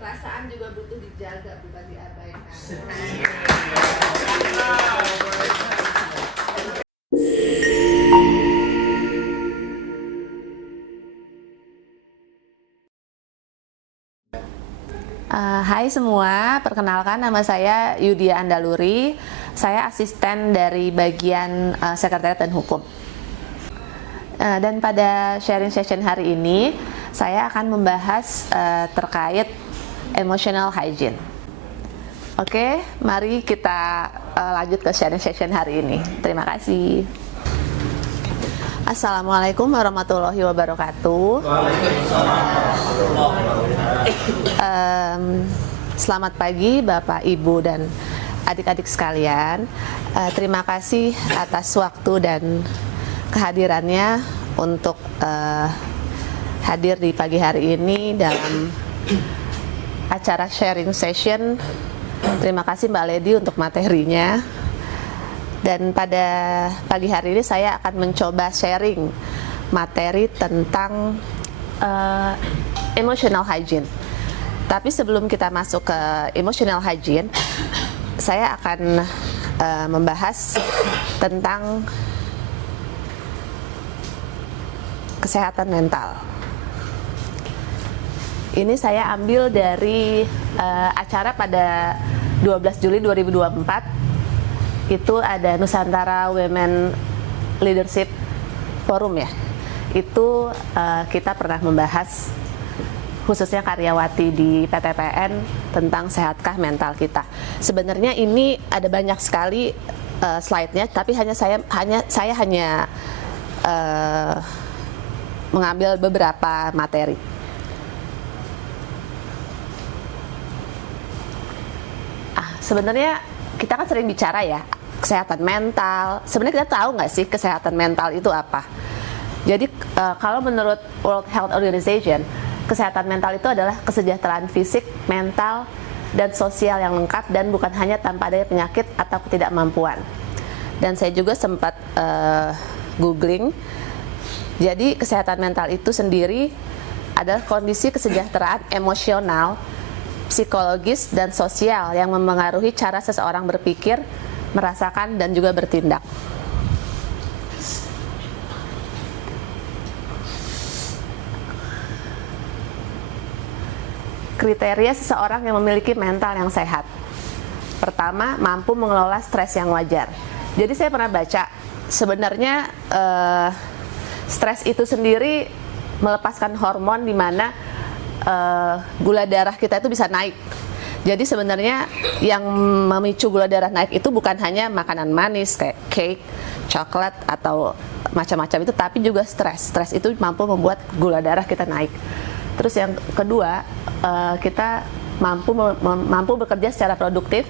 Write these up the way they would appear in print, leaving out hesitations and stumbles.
perasaan juga butuh dijaga, bukan diabaikan. Hai semua, perkenalkan nama saya Yudia Andaluri. Saya asisten dari bagian sekretariat dan hukum. Dan pada sharing session hari ini, saya akan membahas terkait emotional hygiene. Oke, mari kita lanjut ke sharing session hari ini. Terima kasih. Assalamualaikum warahmatullahi wabarakatuh. Selamat pagi Bapak, Ibu, dan adik-adik sekalian. Terima kasih atas waktu dan kehadirannya untuk hadir di pagi hari ini dalam acara sharing session. Terima kasih Mbak Lady untuk materinya. Dan pada pagi hari ini saya akan mencoba sharing materi tentang emotional hygiene. Tapi sebelum kita masuk ke emotional hygiene, saya akan membahas tentang kesehatan mental. Ini saya ambil dari acara pada 12 Juli 2024. Itu ada Nusantara Women Leadership Forum ya. Itu kita pernah membahas khususnya karyawati di PTPN tentang sehatkah mental kita. Sebenarnya ini ada banyak sekali slide-nya, tapi saya hanya mengambil beberapa materi. Sebenarnya kita kan sering bicara ya, kesehatan mental. Sebenarnya kita tahu nggak sih kesehatan mental itu apa? Jadi kalau menurut World Health Organization, kesehatan mental itu adalah kesejahteraan fisik, mental, dan sosial yang lengkap dan bukan hanya tanpa adanya penyakit atau ketidakmampuan. Dan saya juga sempat googling. Jadi kesehatan mental itu sendiri adalah kondisi kesejahteraan emosional, psikologis, dan sosial yang mempengaruhi cara seseorang berpikir, merasakan, dan juga bertindak. Kriteria seseorang yang memiliki mental yang sehat. Pertama, mampu mengelola stres yang wajar. Jadi saya pernah baca, sebenarnya stres itu sendiri melepaskan hormon di mana gula darah kita itu bisa naik. Jadi sebenarnya yang memicu gula darah naik itu bukan hanya makanan manis kayak cake, coklat, atau macam-macam itu, tapi juga stres. Stres itu mampu membuat gula darah kita naik. Terus yang kedua, kita mampu bekerja secara produktif,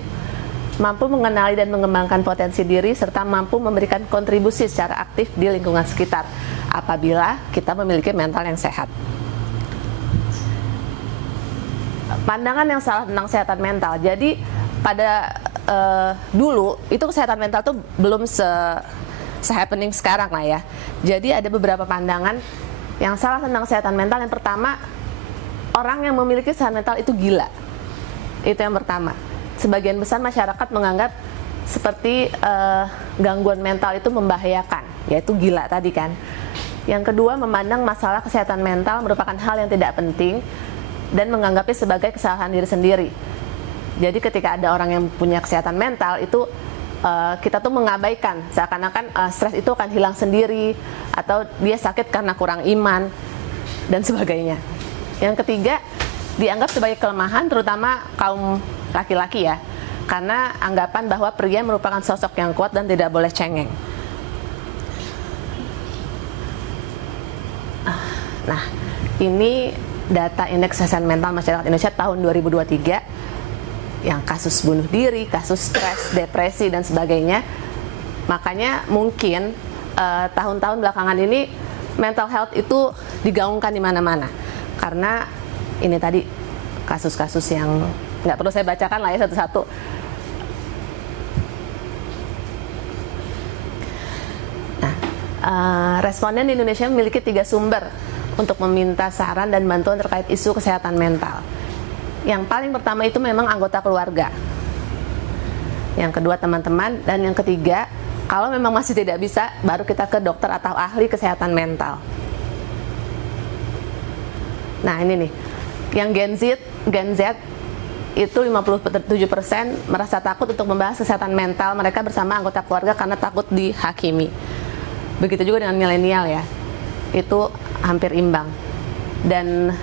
mampu mengenali dan mengembangkan potensi diri, serta mampu memberikan kontribusi secara aktif di lingkungan sekitar apabila kita memiliki mental yang sehat. Pandangan yang salah tentang kesehatan mental. Jadi pada dulu itu kesehatan mental tuh belum se-happening sekarang lah ya. Jadi ada beberapa pandangan yang salah tentang kesehatan mental. Yang pertama, orang yang memiliki kesehatan mental itu gila. Itu yang pertama. Sebagian besar masyarakat menganggap seperti gangguan mental itu membahayakan, yaitu gila tadi kan. Yang kedua, memandang masalah kesehatan mental merupakan hal yang tidak penting dan menganggapnya sebagai kesalahan diri sendiri. Jadi ketika ada orang yang punya kesehatan mental itu kita tuh mengabaikan, seakan-akan stres itu akan hilang sendiri, atau dia sakit karena kurang iman dan sebagainya. Yang ketiga, dianggap sebagai kelemahan, terutama kaum laki-laki ya, karena anggapan bahwa pria merupakan sosok yang kuat dan tidak boleh cengeng. Nah, ini data indeks kesehatan mental masyarakat Indonesia tahun 2023 yang kasus bunuh diri, kasus stres, depresi, dan sebagainya. Makanya mungkin tahun-tahun belakangan ini mental health itu digaungkan di mana-mana. Karena ini tadi kasus-kasus yang nggak perlu saya bacakan lah ya satu-satu. Nah, responden di Indonesia memiliki 3 sumber untuk meminta saran dan bantuan terkait isu kesehatan mental. Yang paling pertama itu memang anggota keluarga. Yang kedua teman-teman, dan yang ketiga, kalau memang masih tidak bisa, baru kita ke dokter atau ahli kesehatan mental. Nah ini nih, yang Gen Z itu 57% merasa takut untuk membahas kesehatan mental mereka bersama anggota keluarga karena takut dihakimi. Begitu juga dengan milenial ya, itu hampir imbang. Dan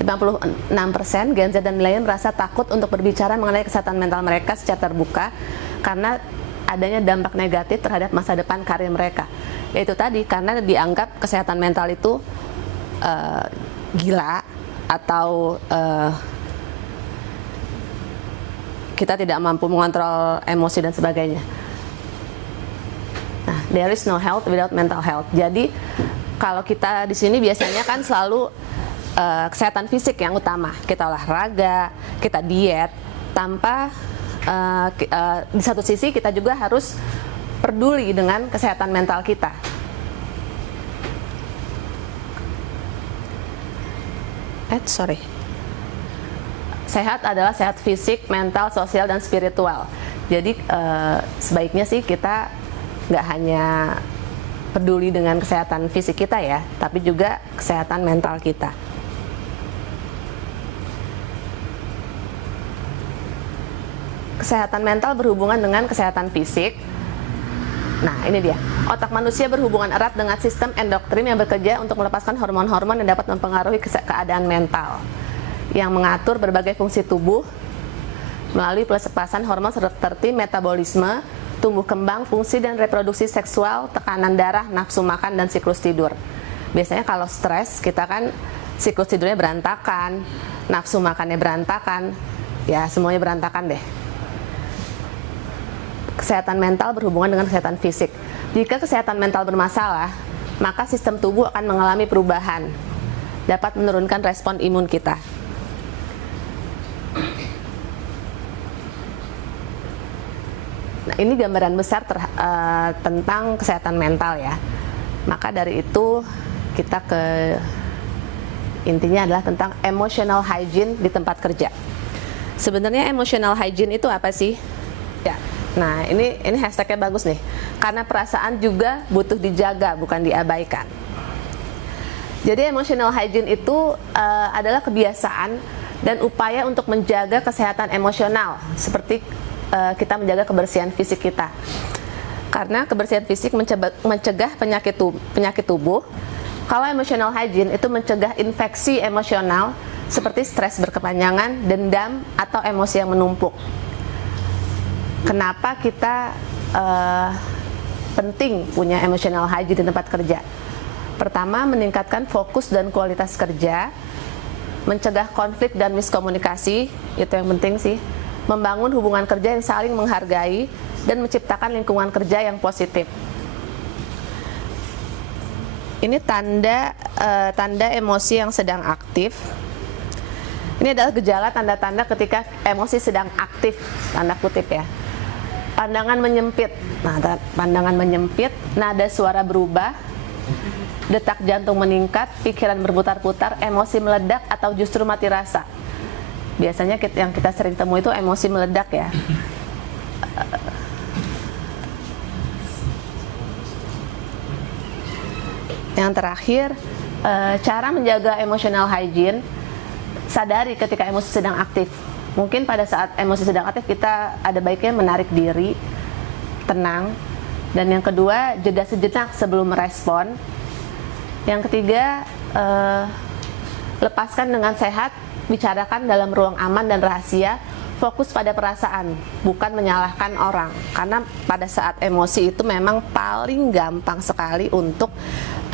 56% Gen Z dan milenial merasa takut untuk berbicara mengenai kesehatan mental mereka secara terbuka karena adanya dampak negatif terhadap masa depan karir mereka. Yaitu tadi, karena dianggap kesehatan mental itu gila atau kita tidak mampu mengontrol emosi dan sebagainya. Nah, there is no health without mental health. Jadi kalau kita di sini biasanya kan selalu kesehatan fisik yang utama. Kita olahraga, kita diet, tanpa di satu sisi kita juga harus peduli dengan kesehatan mental kita. Sehat adalah sehat fisik, mental, sosial, dan spiritual. Jadi sebaiknya sih kita nggak hanya peduli dengan kesehatan fisik kita ya, tapi juga kesehatan mental kita. Kesehatan mental berhubungan dengan kesehatan fisik. Nah, ini dia. Otak manusia berhubungan erat dengan sistem endokrin yang bekerja untuk melepaskan hormon-hormon yang dapat mempengaruhi keadaan mental, yang mengatur berbagai fungsi tubuh melalui pelepasan hormon seperti metabolisme, tumbuh kembang, fungsi dan reproduksi seksual, tekanan darah, nafsu makan, dan siklus tidur. Biasanya kalau stres, kita kan siklus tidurnya berantakan, nafsu makannya berantakan, ya semuanya berantakan deh. Kesehatan mental berhubungan dengan kesehatan fisik. Jika kesehatan mental bermasalah, maka sistem tubuh akan mengalami perubahan, dapat menurunkan respon imun kita. Nah, ini gambaran besar tentang kesehatan mental ya. Maka dari itu kita ke intinya adalah tentang emotional hygiene di tempat kerja. Sebenarnya emotional hygiene itu apa sih? Ya. Nah, ini hashtagnya bagus nih. Karena perasaan juga butuh dijaga, bukan diabaikan. Jadi emotional hygiene itu adalah kebiasaan dan upaya untuk menjaga kesehatan emosional, seperti kita menjaga kebersihan fisik kita. Karena kebersihan fisik mencegah penyakit tubuh. Kalau emotional hygiene itu mencegah infeksi emosional seperti stres berkepanjangan, dendam, atau emosi yang menumpuk. Kenapa kita penting punya emotional hygiene di tempat kerja? Pertama, meningkatkan fokus dan kualitas kerja, mencegah konflik dan miskomunikasi, itu yang penting sih, membangun hubungan kerja yang saling menghargai, dan menciptakan lingkungan kerja yang positif. Ini tanda emosi yang sedang aktif. Ini adalah gejala tanda-tanda ketika emosi sedang aktif, tanda kutip ya. Pandangan menyempit. Nah, pandangan menyempit, nada suara berubah, detak jantung meningkat, pikiran berputar-putar, emosi meledak, atau justru mati rasa. Biasanya yang kita sering temui itu emosi meledak ya. Yang terakhir, cara menjaga emotional hygiene, sadari ketika emosi sedang aktif. Mungkin pada saat emosi sedang aktif kita ada baiknya menarik diri, tenang. Dan yang kedua, jeda sejenak sebelum merespon. Yang ketiga, lepaskan dengan sehat, bicarakan dalam ruang aman dan rahasia, fokus pada perasaan, bukan menyalahkan orang. Karena pada saat emosi itu memang paling gampang sekali untuk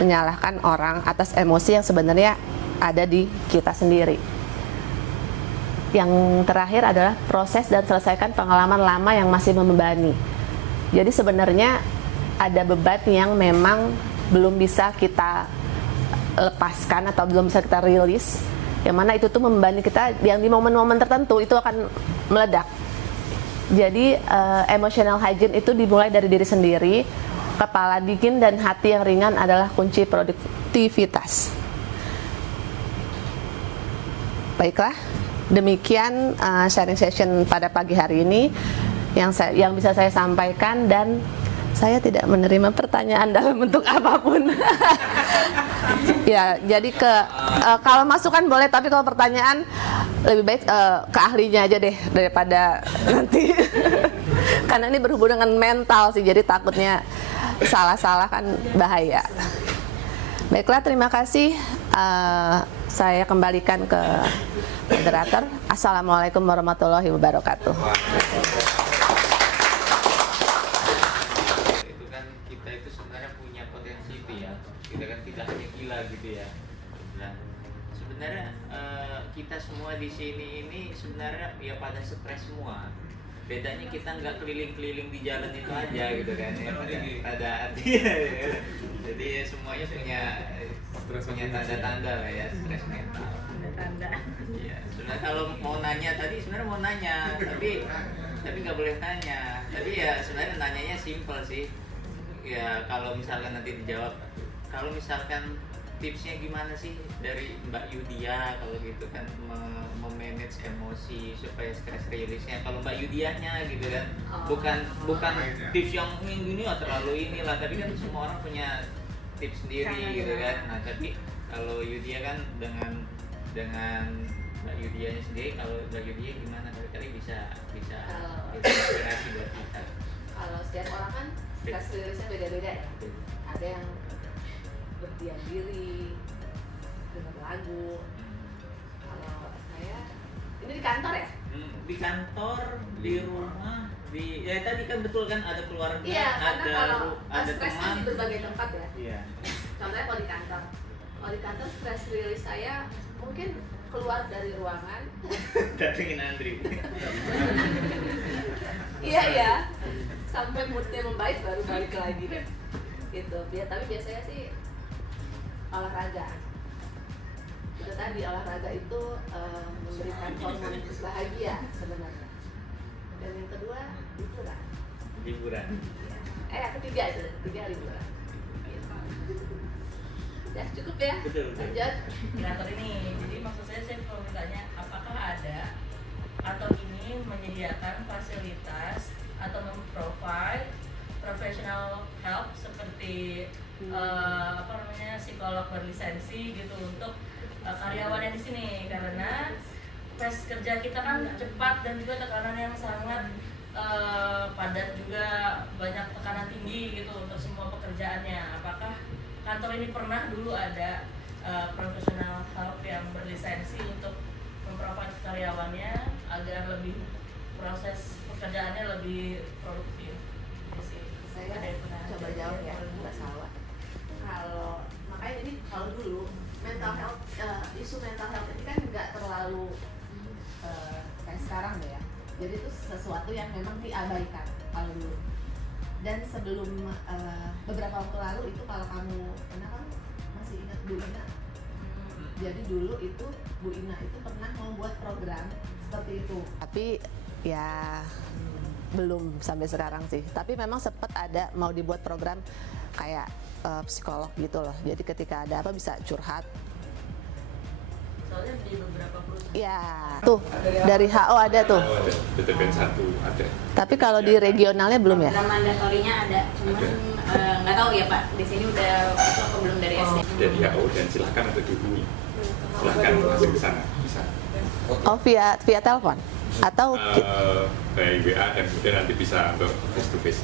menyalahkan orang atas emosi yang sebenarnya ada di kita sendiri. Yang terakhir adalah proses dan selesaikan pengalaman lama yang masih membebani. Jadi sebenarnya ada beban yang memang belum bisa kita lepaskan atau belum bisa kita rilis, yang mana itu tuh membebani kita, yang di momen-momen tertentu itu akan meledak. Jadi emotional hygiene itu dimulai dari diri sendiri. Kepala dingin dan hati yang ringan adalah kunci produktivitas. Baiklah, demikian sharing session pada pagi hari ini yang bisa saya sampaikan, dan saya tidak menerima pertanyaan dalam bentuk apapun. Ya, jadi kalau masukan boleh, tapi kalau pertanyaan lebih baik ke ahlinya aja deh daripada nanti. Karena ini berhubungan dengan mental sih, jadi takutnya salah-salah kan bahaya. Baiklah, terima kasih. Saya kembalikan ke moderator. Assalamualaikum warahmatullahi wabarakatuh. Itu kan kita itu sebenarnya punya potensi itu ya. Kita kan tidak hanya gila gitu ya. Nah, sebenarnya kita semua di sini ini sebenarnya ya pada stres semua. Bedanya kita nggak keliling-keliling di jalan itu aja gitu kan ya, ada artinya ya. Jadi ya semuanya punya tanda-tanda lah ya, stres mental. Tanda. Iya, sebenarnya kalau mau nanya tadi sebenarnya mau nanya, tapi nggak boleh tanya. Tapi ya sebenarnya nanyanya simpel sih. Ya kalau misalkan nanti dijawab, kalau misalkan tipsnya gimana sih dari Mbak Yudia kalau gitu kan memanage emosi supaya stress release-nya, kalau Mbak Yudianya gitu kan, bukan tips yang ini terlalu inilah, tapi kan semua orang punya tips sendiri gitu kan. Nah tapi kalau Yudia kan dengan Mbak Yudianya sendiri, kalau Mbak Yudia gimana kali bisa inspirasi buat kita. Kalau setiap orang kan stress release-nya beda-beda ya. Ada yang berdiam diri, dengar lagu. Kalau saya ini di kantor ya? Di kantor, di rumah, ya tadi kan betul kan ada keluarga, Iya, karena kalau ada stres kan teman di berbagai tempat ya. Iya. Contohnya kalau di kantor stress release saya mungkin keluar dari ruangan. Datengin Andri. Iya, sampai moodnya membaik baru balik lagi gitu. Tapi biasanya sih olahraga. Itu tadi olahraga itu memberikan hormon bahagia sebenarnya. Dan yang kedua liburan. Yang ketiga liburan. Ya cukup ya. Betul. Lanjut. Di kantor ini. Jadi maksud saya kalau bertanya apakah ada atau ini menyediakan fasilitas atau memprovide professional help seperti psikolog berlisensi gitu untuk karyawan yang di sini, karena pace kerja kita kan cepat dan juga tekanan yang sangat padat, juga banyak tekanan tinggi gitu untuk semua pekerjaannya. Apakah kantor ini pernah dulu ada professional help yang berlisensi untuk memprovide karyawannya agar lebih proses pekerjaannya lebih produktif? Saya coba jawab ya, nggak salah. Kalau makanya ini kalau dulu mental health, isu mental health ini kan nggak terlalu kayak sekarang deh ya. Jadi itu sesuatu yang memang diabaikan kalau dulu. Dan sebelum beberapa waktu lalu itu, kalau kamu masih ingat Bu Ina? Jadi dulu itu Bu Ina itu pernah membuat program seperti itu. Tapi ya belum sampai sekarang sih. Tapi memang sempat ada mau dibuat program kayak psikolog gitu loh. Jadi ketika ada apa bisa curhat. Soalnya di beberapa perusahaan. Ya, tuh dari HO ada tuh. Ada, BTPN 1 ada. Tapi kalau di regionalnya belum ya? Program mandatorinya ada, cuman nggak tahu ya Pak, di sini udah itu apa belum dari SD. Dari HO dan silakan untuk dihubungi. Silakan masuk ke sana, bisa. Oh, via telepon atau By WA dan kemudian nanti bisa untuk face to face.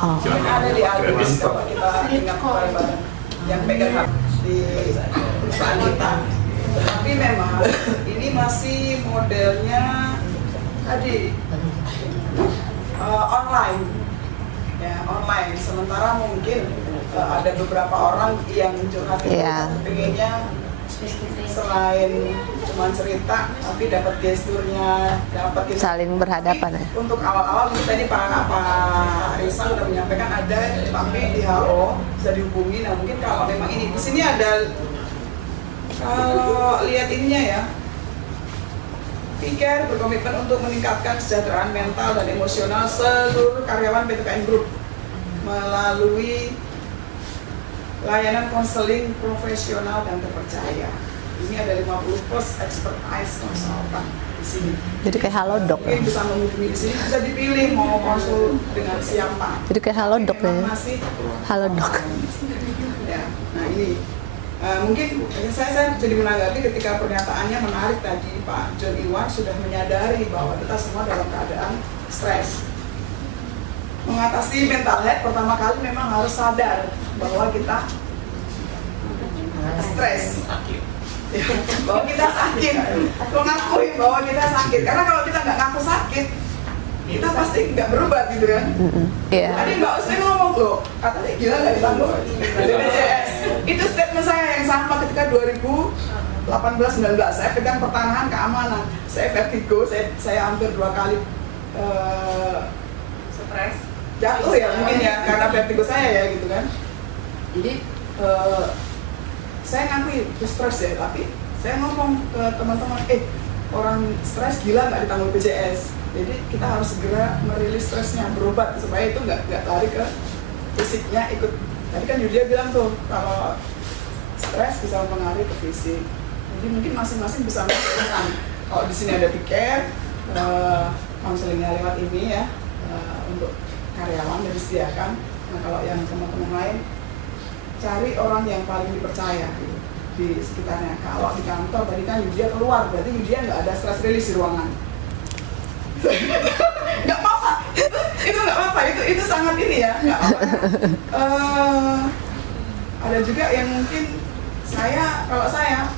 oh. Silakan. Ada di Agus, Gratis. coba kita ingat bareng-bareng yang pegang hak di perusahaan kita. Tapi memang ini masih modelnya tadi online, ya online. Sementara mungkin ada beberapa orang yang curhat itu pengennya selain cuma cerita, tapi dapat gesturnya, dapat Saling berhadapan ya. Untuk awal-awal mungkin tadi Pak Rizal sudah menyampaikan ada, tapi di HO bisa dihubungi. Nah mungkin kalau memang ini di sini ada, kalau lihat ininya ya, Pikir berkomitmen untuk meningkatkan kesejahteraan mental dan emosional seluruh karyawan PTKN Group melalui layanan konseling profesional dan terpercaya. Ini ada 50 plus expertise konsultan di sini. Jadi kayak halodoc ya. Mungkin bisa menghubungi di sini, bisa dipilih mau konsul dengan siapa. Jadi kayak halodoc Memang ya. masih Halodoc. ya. Nah ini mungkin saya jadi menanggapi ketika pernyataannya menarik tadi Pak John Iwan sudah menyadari bahwa kita semua dalam keadaan stres. Mengatasi mental health pertama kali memang harus sadar bahwa kita stres. Ya, bahwa kita sakit, mengakui bahwa kita sakit. Karena kalau kita nggak ngaku sakit, kita pasti nggak berubah gitu kan. Iya. Tadi Mbak Usni ngomong loh, katanya gila nggak ditanggung BPJS. Itu statement saya yang sama ketika 2018-19. Saya pegang pertahanan keamanan, saya vertigo, saya hampir 2 kali Stres. jatuh ya mungkin ya karena vertigo saya ya gitu kan. Jadi saya ngakui itu stres ya, tapi saya ngomong ke teman-teman, orang stres gila nggak ditanggung BPJS. Jadi kita harus segera merilis stresnya, berobat supaya itu nggak lari ke fisiknya ikut. Tadi kan Yudia bilang tuh kalau stres bisa mempengaruhi ke fisik. Jadi mungkin masing-masing bisa melakukan. Kalau di sini ada piker, konselingnya lewat ini ya untuk karyawan dan disediakan. Nah kalau yang teman-teman lain cari orang yang paling dipercaya gitu, di sekitarnya. Kalau di kantor tadi kan Yudia keluar, berarti Yudia nggak ada stress release di ruangan. Nggak apa-apa, itu nggak apa-apa, itu sangat ini ya, nggak apa-apa. Ada juga yang mungkin kalau saya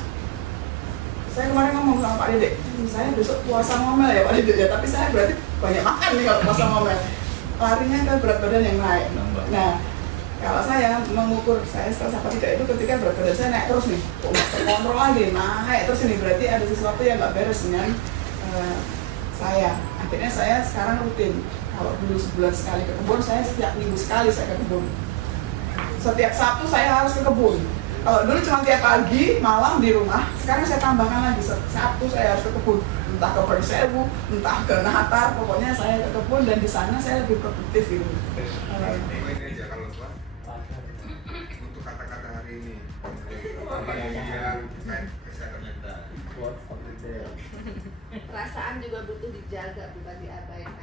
kemarin ngomong sama Pak Dede, saya besok puasa ngomel ya Pak Dede ya, tapi saya berarti banyak makan nih kalau puasa ngomel. Larinya ke berat badan yang naik. Nah, kalau saya mengukur saya stres apa tidak itu ketika berat badan saya naik terus nih, terkontrol lagi, naik terus ini berarti ada sesuatu yang nggak beres dengan saya. Akhirnya saya sekarang rutin. Kalau dulu sebulan sekali ke kebun, saya setiap minggu sekali saya ke kebun. Setiap Sabtu saya harus ke kebun. Kalau dulu cuma tiap pagi, malam di rumah, sekarang saya tambahkan lagi Sabtu saya harus ke kebun. Entah ke Persebu, entah ke Natar, pokoknya saya ke kebun dan di sana saya lebih produktif gitu. Ini aja kalau Tuhan untuk kata-kata hari ini yang kesehatan mental. Perasaan juga butuh dijaga, bukan diabaikan.